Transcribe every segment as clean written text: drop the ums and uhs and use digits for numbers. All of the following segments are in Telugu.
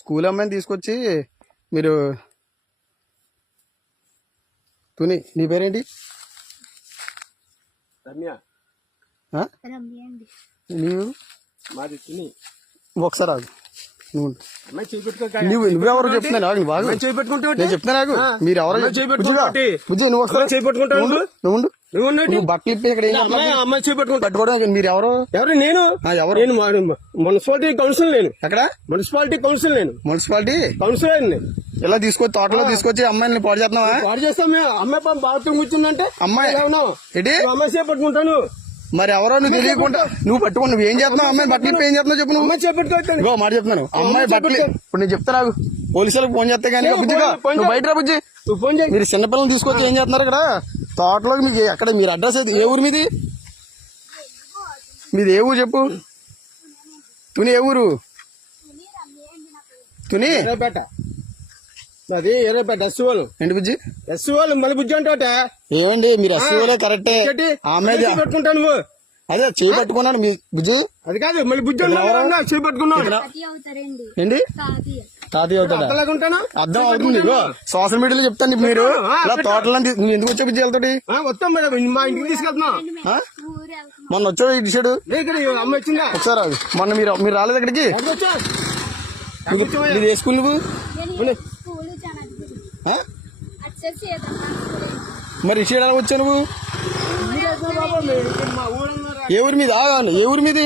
స్కూల్ అమ్మాయిని తీసుకొచ్చి మీరు తుని నీ పేరేంటి? రమ్య. నీవు? మాది తుని. ఒకసారి ఆగు. నువ్వెవరో చెప్తున్నాను ఆగు. బాగా నేను చెప్తున్నా ఆగు. మీరు ఎవరో నువ్వు ఒకసారి నువ్వు బట్టలు ఇప్పి ఇక్కడ అమ్మాయి చేపట్టుకుంటా పట్టుకోవడం. మీరు ఎవరు? నేను మున్సిపాలిటీ కౌన్సిల్. నేను ఎక్కడ? Municipality council. నేను మున్సిపాలిటీ కౌన్సిలర్. ఇలా తీసుకొచ్చి తోటలో తీసుకొచ్చి అమ్మాయిని పాడు చేస్తున్నావా? పాడు చేస్తాం. అమ్మాయి బాత్రూమ్ కూర్చుందంటే అమ్మాయి ఏంటి అమ్మాయి చేపట్టుకుంటాను. మరి ఎవరో నువ్వు తెలియకుండా నువ్వు పట్టుకుని నువ్వు ఏం చేస్తున్నావు? అమ్మాయి బట్టలు ఏం చేస్తున్నావు చెప్పు. నువ్వు అమ్మాయి చేపట్టుకో మాట చెప్తున్నాను. అమ్మాయి బట్టలు ఇప్పుడు నేను చెప్తాను. పోలీసులకు ఫోన్ చేస్తే కానీ నువ్వు బయట బుజ్జి మీరు చిన్నపిల్లలు తీసుకొచ్చి ఏం చేస్తున్నారు ఇక్కడ తోటలోకి? మీకు ఎక్కడ మీరు అడ్రస్ ఏ ఊరు మీది? మీది ఏ ఊరు చెప్పు. తుని ఏ ఊరు? తుని అది ఎర్రపేట ఎస్సీఓలు. ఏంటి బుజ్జి? ఎస్సీఓలు మళ్ళీ బుజ్జి అంటే ఏమండి మీరు ఎస్సీఓలే కరెక్టే. ఆమె పెట్టుకుంటాను నువ్వు అదే చేయి పట్టుకున్నాను మీ బుజ్జి. అది కాదు మళ్ళీ బుజ్జి చేయి పట్టుకున్నావు ఏంటి? తాతయ్య అవుతాడా? అర్థం అవుతుంది. సోషల్ మీడియాలో చెప్తాను. మీరు అలా తోటలో నువ్వు ఎందుకు వచ్చా బుజ్జి వెళ్తాడు? వస్తాం మేడం మా ఇంటికి తీసుకెళ్తున్నా. మొన్న వచ్చాడు ఇటు సైడ్ అమ్మ వచ్చిందా ఒకసారి? మొన్న మీరు రాలేదు ఇక్కడికి? ఇది ఏ స్కూల్ నువ్వు? మరి ఇటు సైడ్ వచ్చా నువ్వు? ఏ ఊరి మీద? ఆగాలి. ఏ ఊరి మీది?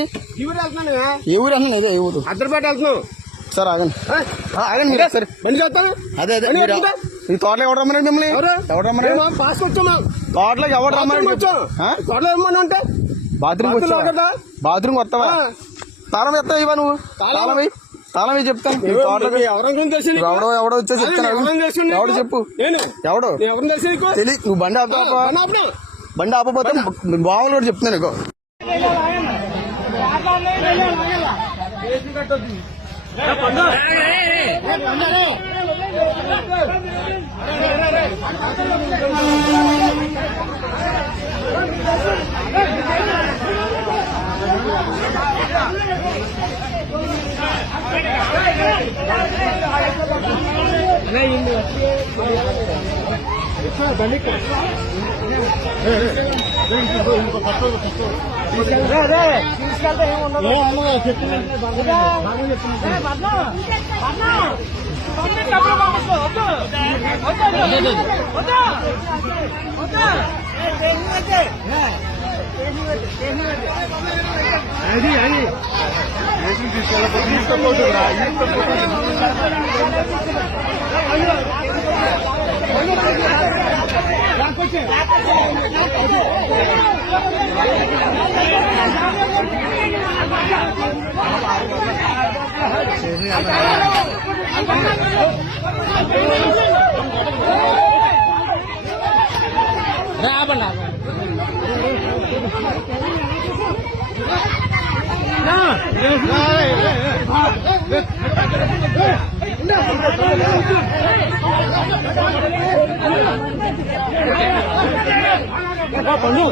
ఏ ఊరు అన్నా? అదే ఏ ఊరు? అద్దరిపేట వెళ్తున్నావు సార్. ఆగండి ఆగండి మీరు సరే. అదే అదే ఈ తోటలో ఎవరు రమ్మన్నాడు మిమ్మల్ని? ఎవరు రమ్మన్నాడు? తోటలోకి ఎవరు రమ్మన్నాడు? బాత్రూమ్ వస్తావా? తాళం ఎత్తావా ఇవా నువ్వు? తాళం చెప్తాను. ఎవడో వచ్చే చెప్తాను. ఎవడు చెప్పు. ఎవడు తెలియదు. నువ్వు బండి ఆపుతావా? బండి ఆపపోతే బావులు కూడా చెప్తున్నాను. ఇగో పండు